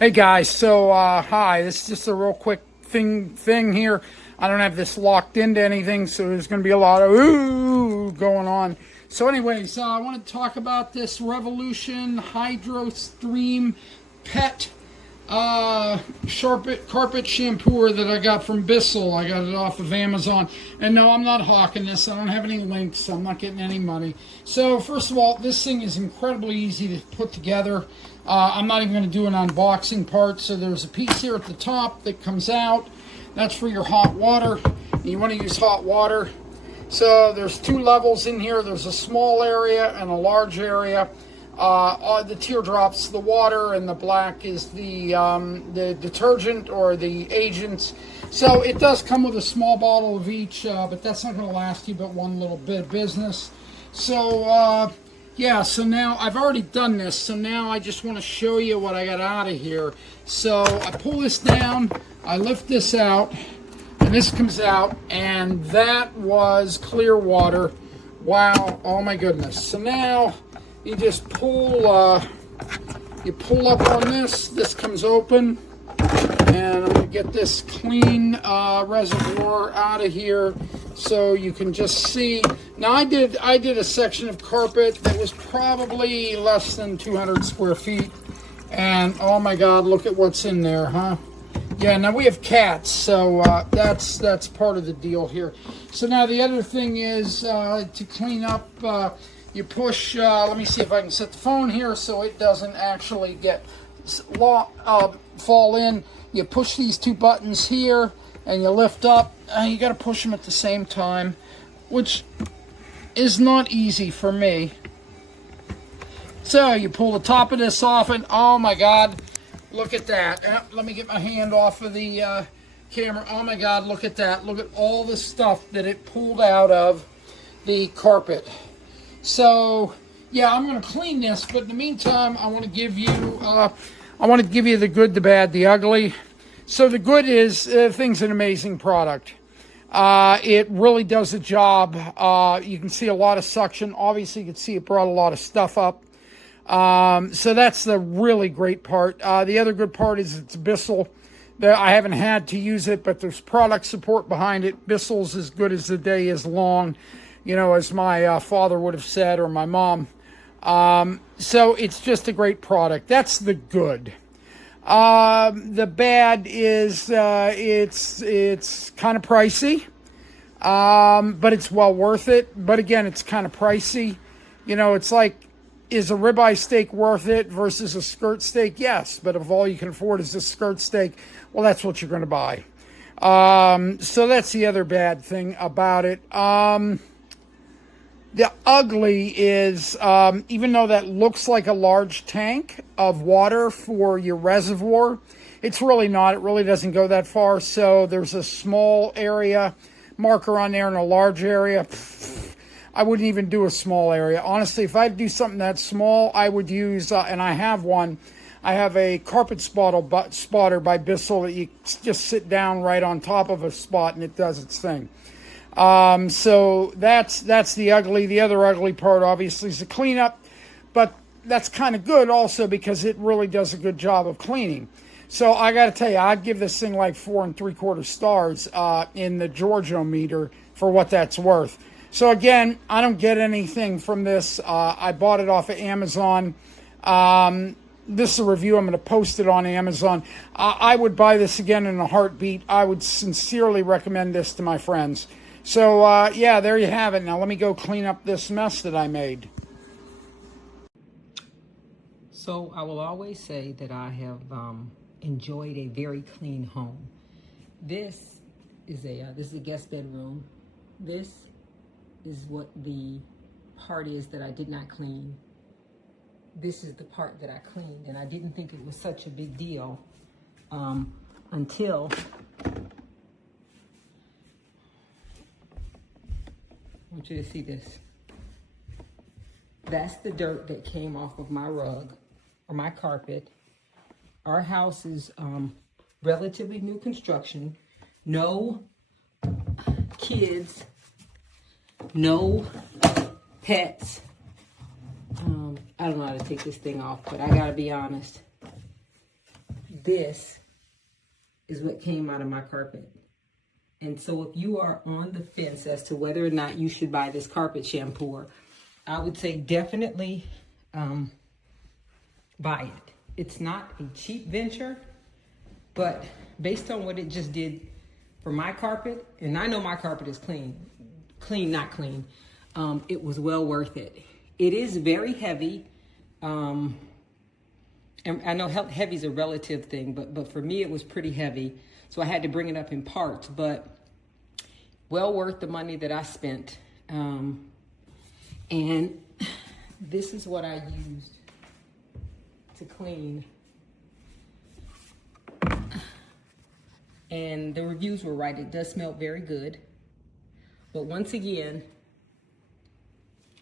Hey guys, so hi, this is just a real quick thing here. I don't have this locked into anything, so there's going to be a lot of ooh going on. So anyways, I want to talk about this Revolution HydroSteam Pet carpet shampooer that I got from BISSELL. I got it off of Amazon. And no, I'm not hawking this. I don't have any links. I'm not getting any money. So first of all, this thing is incredibly easy to put together. I'm not even going to do an unboxing part. So there's a piece here at the top that comes out. That's for your hot water. You want to use hot water. So there's two levels in here. There's a small area and a large area. The teardrops, the water, and the black is the detergent or the agents. So it does come with a small bottle of each, but that's not going to last you but one little bit of business. So yeah, so now I've already done this, so now I just want to show you what I got out of here. So I pull this down, I lift this out, and this comes out, and that was clear water. Wow, oh my goodness. So now you just pull up on this comes open, and I'm going to get this clean reservoir out of here so you can just see. Now I did a section of carpet that was probably less than 200 square feet, and oh my god, look at what's in there, huh? Yeah, now we have cats, so that's part of the deal here. So now the other thing is to clean up, you push, let me see if I can set the phone here so it doesn't actually get fall in. You push these two buttons here and you lift up, and you got to push them at the same time, which is not easy for me. So you pull the top of this off, and oh my god, look at that. Let me get my hand off of the camera. Oh my god, look at that. Look at all the stuff that it pulled out of the carpet. So yeah, I'm going to clean this, but in the meantime, I want to give you the good, the bad, the ugly. So the good is, thing's an amazing product. It really does the job. You can see a lot of suction. Obviously, you can see it brought a lot of stuff up. So that's the really great part. The other good part is it's BISSELL. I haven't had to use it, but there's product support behind it. BISSELL's as good as the day is long, you know, as my father would have said, or my mom. So it's just a great product. That's the good. The bad is it's kind of pricey, but it's well worth it. But again, it's kind of pricey. You know, it's like, is a ribeye steak worth it versus a skirt steak? Yes, but if all you can afford is a skirt steak, well, that's what you're going to buy. So that's the other bad thing about it. The ugly is, even though that looks like a large tank of water for your reservoir, it's really not. It really doesn't go that far. So there's a small area marker on there and a large area. I wouldn't even do a small area. Honestly, if I'd do something that small, I would use, and I have one, I have a carpet spotter by BISSELL that you just sit down right on top of a spot and it does its thing. So that's the ugly. The other ugly part, obviously, is the cleanup, but that's kind of good also because it really does a good job of cleaning. So I got to tell you, I'd give this thing like 4 3/4 stars in the Georgiometer for what that's worth. So again, I don't get anything from this. I bought it off of Amazon. This is a review. I'm going to post it on Amazon. I would buy this again in a heartbeat. I would sincerely recommend this to my friends. So yeah, there you have it. Now let me go clean up this mess that I made. So I will always say that I have enjoyed a very clean home. This is a guest bedroom. This is what the part is that I did not clean. This is the part that I cleaned, and I didn't think it was such a big deal until I want you to see this. That's the dirt that came off of my rug or my carpet. Our house is relatively new construction. No kids, no pets. I don't know how to take this thing off, but I gotta be honest. this is what came out of my carpet. And so if you are on the fence as to whether or not you should buy this carpet shampooer, I would say definitely buy it. It's not a cheap venture, but based on what it just did for my carpet, and I know my carpet is clean, not clean, it was well worth it. It is very heavy. And I know heavy is a relative thing, but for me it was pretty heavy. So I had to bring it up in parts, but well worth the money that I spent. And this is what I used to clean. And the reviews were right. It does smell very good. But once again,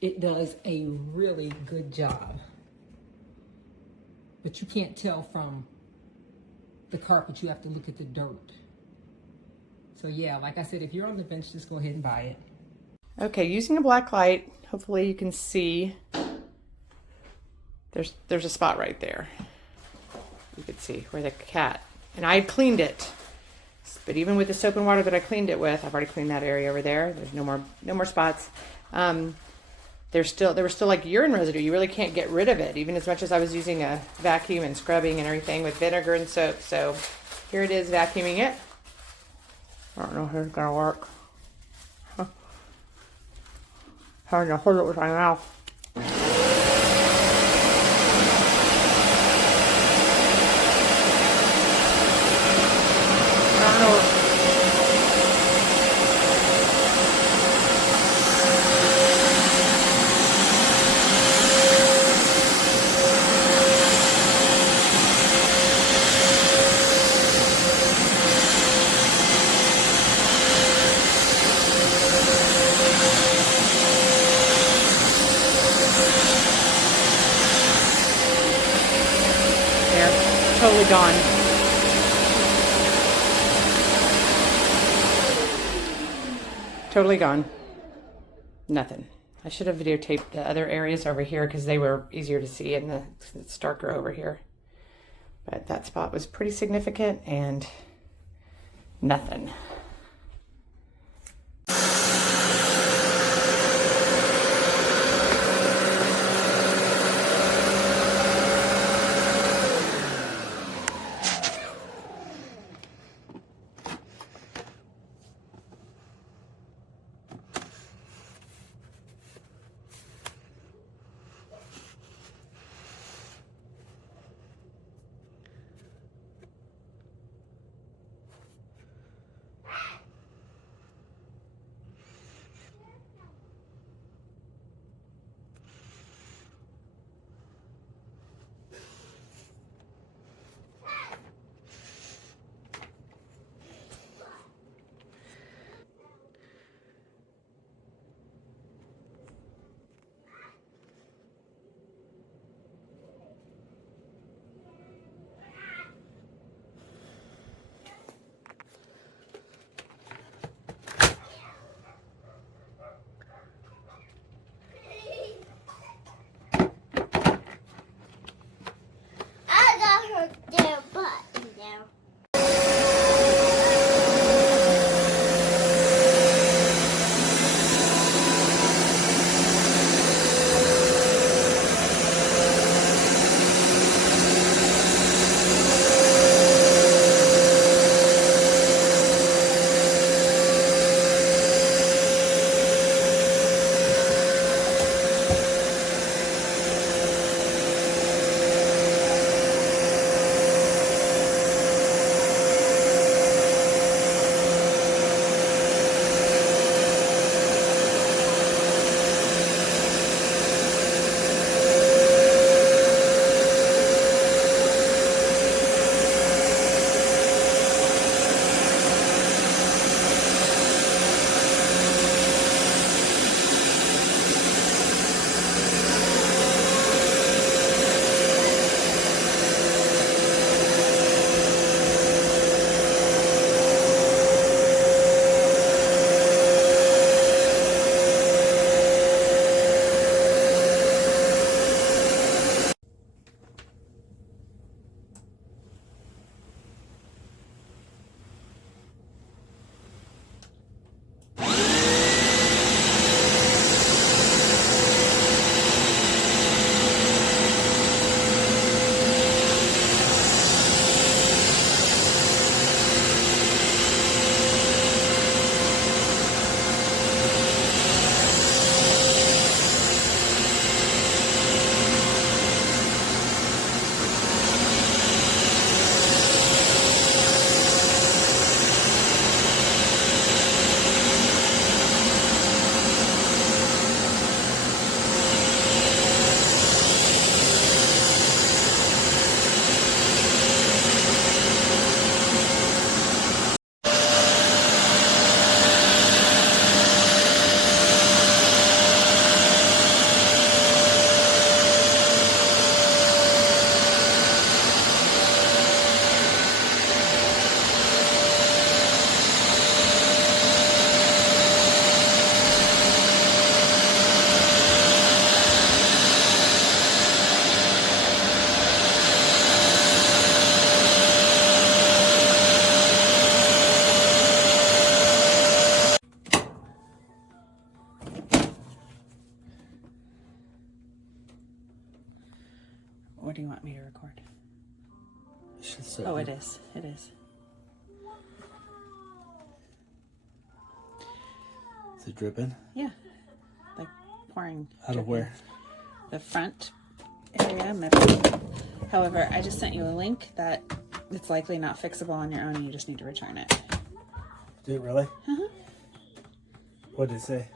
it does a really good job. But you can't tell from the carpet. You have to look at the dirt. So yeah, like I said, if you're on the bench, just go ahead and buy it. Okay, using a black light, hopefully you can see there's a spot right there. You could see where the cat, and I had cleaned it. But even with the soap and water that I cleaned it with, I've already cleaned that area over there. There's no more spots. There was still like urine residue. You really can't get rid of it, even as much as I was using a vacuum and scrubbing and everything with vinegar and soap. So here it is, vacuuming it. I don't know if it's gonna work. Trying to hold it with my mouth. I don't know. Totally gone. Totally gone. Nothing. I should have videotaped the other areas over here because they were easier to see and it's darker over here. But that spot was pretty significant and nothing. It's so Oh, good. it is. It is. Is it dripping? Yeah. Like pouring. Out of where? The front area. However, I just sent you a link that it's likely not fixable on your own and you just need to return it. Did it really? Uh-huh. What did it say?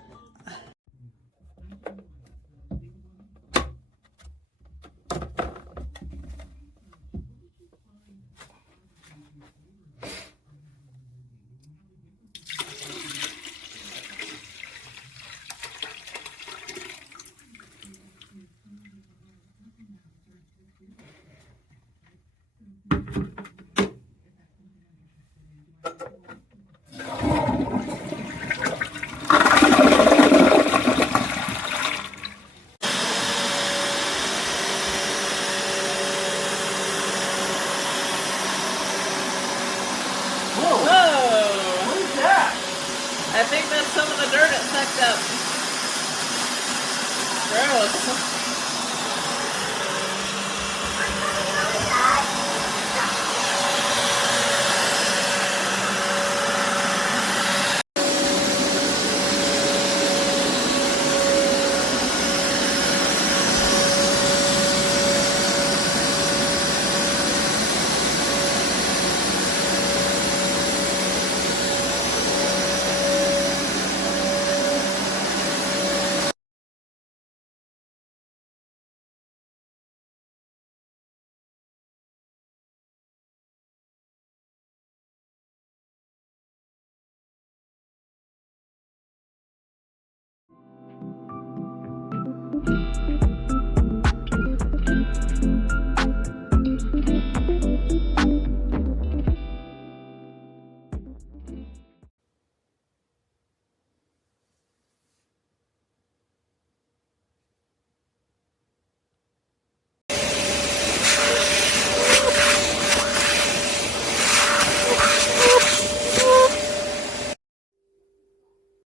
I think that's some of the dirt it sucked up. Gross.